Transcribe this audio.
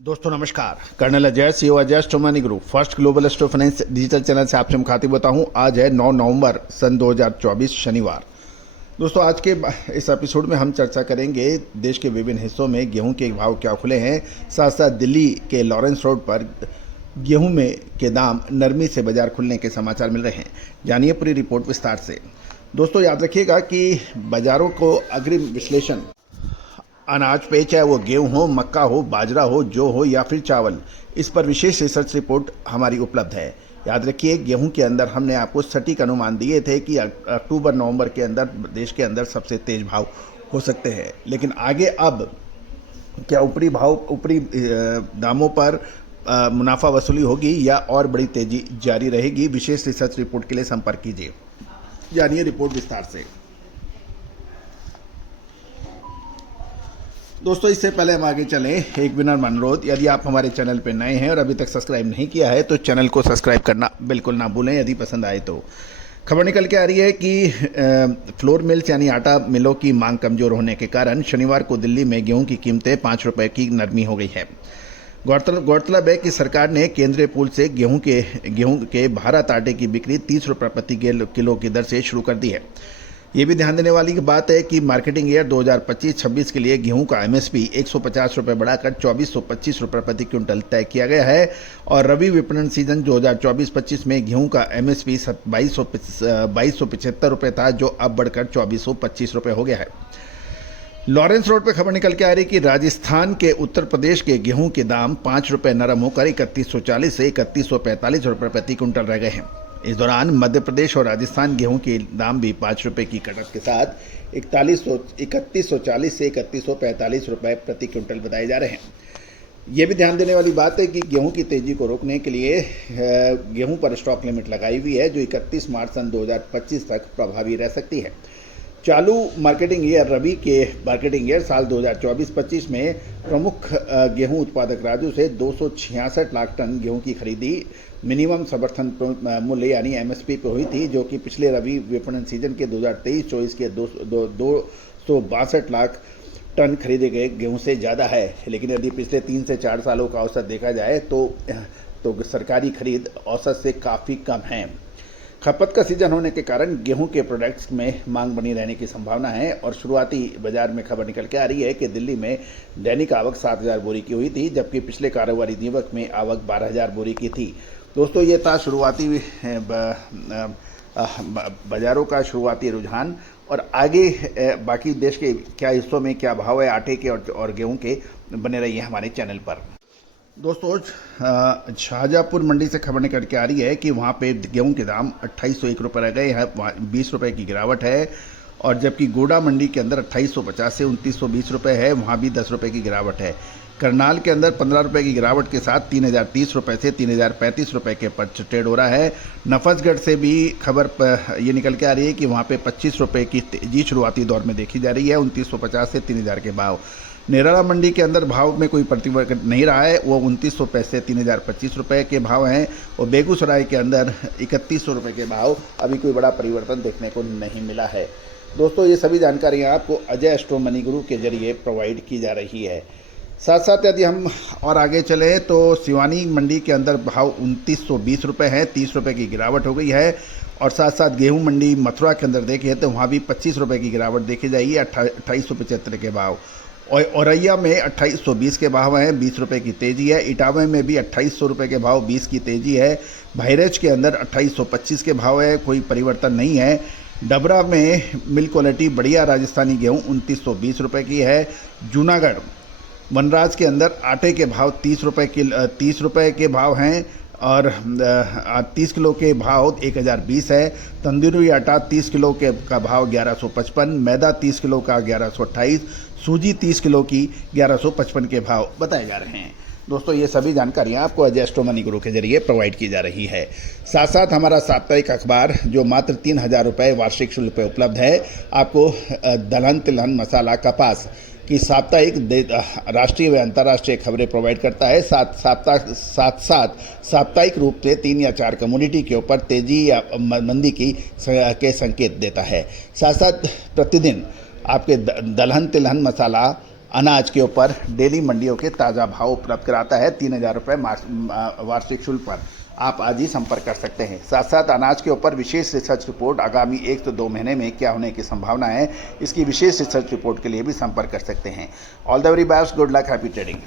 दोस्तों नमस्कार। Colonel Ajay, CEO Ajay astro money group first global astro finance digital channel से आपसे मुखातिब होता हूं। आज है 9 नवंबर सन 2024 शनिवार। दोस्तों आज के इस एपिसोड में हम चर्चा करेंगे देश के विभिन्न हिस्सों में गेहूं के भाव क्या खुले हैं, साथ साथ दिल्ली के लॉरेंस रोड पर गेहूं में के दाम नरमी से बाजार खुलने के समाचार मिल रहे हैं। जानिए पूरी रिपोर्ट विस्तार से। दोस्तों याद रखिएगा कि बाजारों को अग्रिम विश्लेषण अनाज पे, चाहे वो गेहूं हो, मक्का हो, बाजरा हो, जौ हो या फिर चावल, इस पर विशेष रिसर्च रिपोर्ट हमारी उपलब्ध है। याद रखिए गेहूं के अंदर हमने आपको सटीक अनुमान दिए थे कि अक्टूबर नवंबर के अंदर देश के अंदर सबसे तेज भाव हो सकते हैं, लेकिन आगे अब क्या ऊपरी दामों पर मुनाफा वसूली होगी या और बड़ी तेजी जारी रहेगी? विशेष रिसर्च रिपोर्ट के लिए संपर्क कीजिए। जानिए रिपोर्ट विस्तार से। दोस्तों इससे पहले हम आगे चलें, एक विनम्र अनुरोध, यदि आप हमारे चैनल पर नए हैं और अभी तक सब्सक्राइब नहीं किया है तो चैनल को सब्सक्राइब करना बिल्कुल ना भूलें। यदि पसंद आए तो खबर निकल के आ रही है कि फ्लोर मिल्स यानी आटा मिलों की मांग कमजोर होने के कारण शनिवार को दिल्ली में गेहूं की कीमतें 5 रुपये की नरमी हो गई है। गौरतलब है कि सरकार ने केंद्रीय पूल से गेहूं के भारत आटे की बिक्री 30 रुपये प्रति किलो की दर से शुरू कर दी है। ये भी ध्यान देने वाली बात है कि मार्केटिंग ईयर 2025-26 के लिए गेहूं का एमएसपी 150 रुपये बढ़ाकर 2425 रुपये प्रति क्विंटल तय किया गया है और रबी विपणन सीजन 2024-25 में गेहूं का एमएसपी 2275 रुपये था, जो अब बढ़कर 2425 रुपये हो गया है। लॉरेंस रोड पर खबर निकल के आ रही कि राजस्थान के उत्तर प्रदेश के गेहूं के दाम 5 रुपये नरम होकर 3140 से 3145 रुपये प्रति क्विंटल रह गए हैं। इस दौरान मध्य प्रदेश और राजस्थान गेहूं के दाम भी 5 रुपये की कटौती के साथ 3140 से 3145 रुपये प्रति क्विंटल बताए जा रहे हैं। ये भी ध्यान देने वाली बात है कि गेहूं की तेजी को रोकने के लिए गेहूं पर स्टॉक लिमिट लगाई हुई है, जो 31 मार्च सन 2025 तक प्रभावी रह सकती है। चालू मार्केटिंग ईयर साल 2024-25 में प्रमुख गेहूं उत्पादक राज्यों से 266 लाख टन गेहूं की खरीदी मिनिमम समर्थन मूल्य यानी एमएसपी पे हुई थी, जो कि पिछले रबी विपणन सीजन के 2023-24 के 262 लाख टन खरीदे गए गेहूं से ज़्यादा है। लेकिन यदि पिछले 3 से 4 सालों का औसत देखा जाए तो सरकारी खरीद औसत से काफ़ी कम है। खपत का सीजन होने के कारण गेहूं के प्रोडक्ट्स में मांग बनी रहने की संभावना है और शुरुआती बाजार में खबर निकल के आ रही है कि दिल्ली में दैनिक आवक 7000 बोरी की हुई थी, जबकि पिछले कारोबारी दिवस में आवक 12000 बोरी की थी। दोस्तों ये था शुरुआती बाजारों का शुरुआती रुझान, और आगे बाकी देश के क्या हिस्सों में क्या भाव है आटे के और गेहूं के, बने रहिए हमारे चैनल पर। दोस्तों शाहजहाँपुर मंडी से खबर निकल के आ रही है कि वहाँ पे गेहूं के दाम 2801 रुपये रह गए हैं, 20 रुपये की गिरावट है। और जबकि गोडा मंडी के अंदर 2850 से 2920 रुपये है, वहाँ भी 10 रुपये की गिरावट है। करनाल के अंदर 15 रुपये की गिरावट के साथ 3030 रुपये से 3035 रुपये के पर ट्रेड हो रहा है। नफसगढ़ से भी खबर ये निकल के आ रही है कि वहाँ पे 25 रुपये की तेजी शुरुआती दौर में देखी जा रही है, 2950 से 3000 के भाव। नेराला मंडी के अंदर भाव में कोई परिवर्तन नहीं रहा है, वो 2900 से 3025 रुपये के भाव हैं। और बेगूसराय के अंदर 3100 रुपये के भाव, अभी कोई बड़ा परिवर्तन देखने को नहीं मिला है। दोस्तों ये सभी जानकारियाँ आपको अजय एस्ट्रो मनी ग्रुप के जरिए प्रोवाइड की जा रही है। साथ साथ यदि हम और आगे चलें तो सिवानी मंडी के अंदर भाव 2920 रुपये है, 30 रुपये की गिरावट हो गई है। और साथ साथ गेहूं मंडी मथुरा के अंदर देखें तो वहाँ भी 25 रुपये की गिरावट देखी जाएगी, 2875 के भाव। और औरैया में 2820 के भाव हैं, 20 रुपये की तेज़ी है। इटावा में भी 2800 रुपये के भाव, 20 की तेज़ी है। बहराइच के अंदर 2825 के भाव है, कोई परिवर्तन नहीं है। डबरा में मिल क्वालिटी बढ़िया राजस्थानी गेहूं 2920 रुपये की है। जूनागढ़ वनराज के अंदर आटे के भाव 30 रुपये के भाव हैं और 30 किलो के भाव 1020 है। तंदूरी आटा 30 किलो का भाव 1155, मैदा 30 किलो का 1128, सूजी 30 किलो की 1155 के भाव बताए जा रहे हैं। दोस्तों ये सभी जानकारियाँ आपको अजय एस्ट्रो मनी ग्रुप के जरिए प्रोवाइड की जा रही है। साथ साथ हमारा साप्ताहिक अखबार जो मात्र 3000 रुपये वार्षिक शुल्क पर उपलब्ध है, आपको दलहन तिलहन मसाला कपास की साप्ताहिक राष्ट्रीय व अंतर्राष्ट्रीय खबरें प्रोवाइड करता है। साथ साप्ताहिक रूप से 3 या 4 कम्युनिटी के ऊपर तेजी या मंदी के संकेत देता है। साथ साथ प्रतिदिन आपके दलहन तिलहन मसाला अनाज के ऊपर डेली मंडियों के ताज़ा भाव उपलब्ध कराता है। 3,000 रुपये वार्षिक शुल्क पर आप आज ही संपर्क कर सकते हैं। साथ साथ अनाज के ऊपर विशेष रिसर्च रिपोर्ट आगामी 1 से 2 महीने में क्या होने की संभावना है, इसकी विशेष रिसर्च रिपोर्ट के लिए भी संपर्क कर सकते हैं। All the very best, good luck, happy trading.